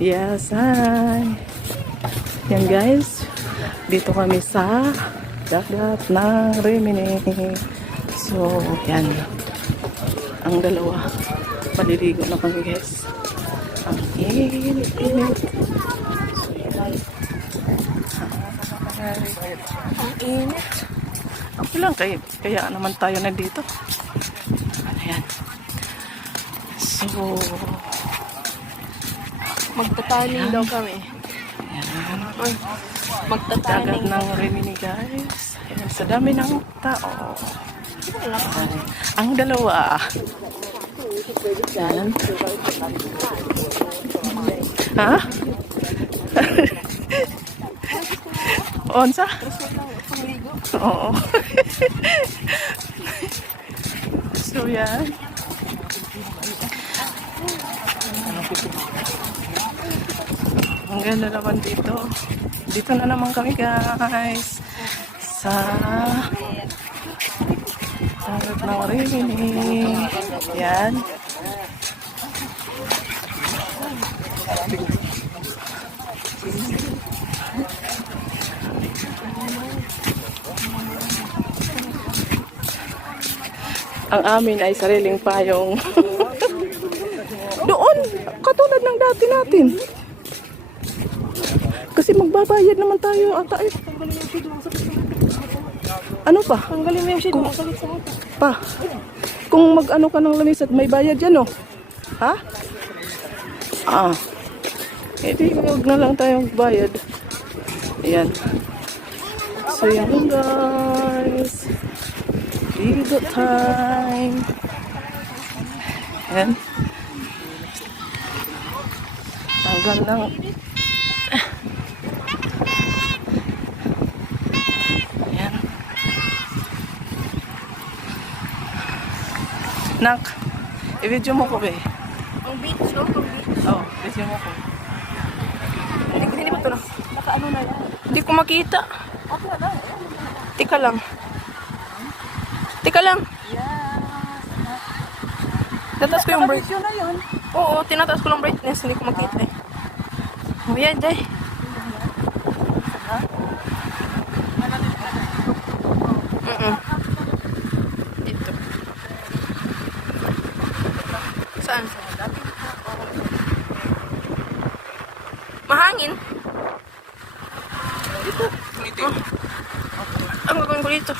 Yes, hi. Yan guys, dito kami sa dagat ng Rimini. So, yan. Ang dalawa. Paliligo na kami guys. Ang init-init. So, yan. Ang init. Ako lang, kaya naman tayo nandito. Ayan. So, magtataning daw kami. ayan. Magtataning. Dagat ng Rimini guys. Ayan, sa dami ng tao. Ayan. Ang dalawa. Ayan. Ha? Onsa? Oo. So yan. Ang ganda naman dito. Dito na naman kami guys. Sa dagat ng Rimini. Yan. Ang amin ay sariling payong. Doon, katulad ng dati natin. Kasi magbabayad naman tayo ata eh. Ano pa? Tanggalin mo yung shade, masakit sa mata. Pa, kung mag-ano ka ng lamis at may bayad yan, oh. Ha? Ah. Eh, di, huwag na lang tayong bayad. Ayan. So, yan guys. Dito time. Ayan. Tanggal ng... Ayan. Nak, i-video mo ko, be. Ang beach, no? Ang beach. Oh, video mo ko. Hindi ba ito na? Nakaano na lang. Hindi ko makita. Ako na lang. Tika lang. Tika lang. Tinatas ko yung brightness. Video na yun. Oo, tinataas ko lang brightness. Hindi ko makita eh. Oh, yan, Jay. Dito. Saan? Mahangin? Dito. Ang gagawin ko dito.